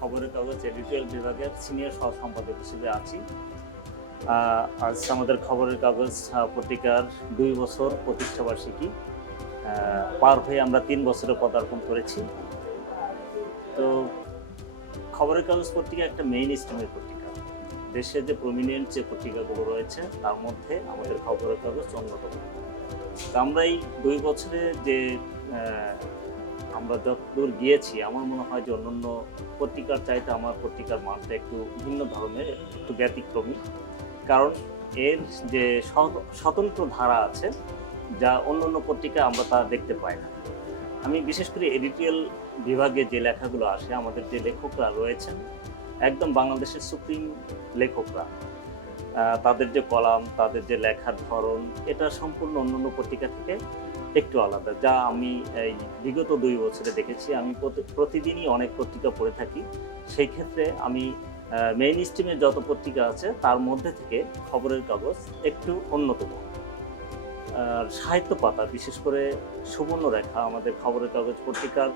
খবরের কাগজ এডিটোরিয়াল বিভাগের সিনিয়র সহ সম্পাদক হিসেবে আছি। আজ আমাদের খবরের কাগজ পত্রিকার দুই বছর প্রতিষ্ঠা বার্ষিকী পার হয়ে আমরা তিন বছরে পদার্পণ করেছি। তো খবরের কাগজ পত্রিকা একটা মেইন স্ট্রিমের পত্রিকা। দেশে যে প্রমিনেন্ট যে পত্রিকাগুলো রয়েছে, তার মধ্যে আমাদের খবরের কাগজ অন্যতম। আমরা এই দুই বছরে যে আমরা যতদূর গিয়েছি, আমার মনে হয় যে অন্যান্য পত্রিকার চাইতে আমার পত্রিকার মানটা একটু ভিন্ন ধরনের, একটু ব্যতিক্রমী। কারণ এর যে স্বতন্ত্র ধারা আছে, যা অন্যান্য পত্রিকা আমরা তা দেখতে পাই না। আমি বিশেষ করে এডিটোরিয়াল বিভাগে যে লেখাগুলো আসে, আমাদের যে লেখকরা রয়েছেন, একদম বাংলাদেশের সুপ্রিম লেখকরা তাদের যে কলাম, তাদের যে লেখার ধরন, এটা সম্পূর্ণ অন্যান্য পত্রিকা থেকে একটু আলাদা। যা আমি এই বিগত দুই বছরে দেখেছি, আমি প্রতি- প্রতিদিনই অনেক পত্রিকা পড়ে থাকি। সেই ক্ষেত্রে আমি মেইন স্ট্রিমের যত পত্রিকা আছে, তার মধ্যে থেকে খবরের কাগজ একটু অন্যতম। সাহিত্য পাতা, বিশেষ করে সুবর্ণরেখা, আমাদের খবরের কাগজ পত্রিকার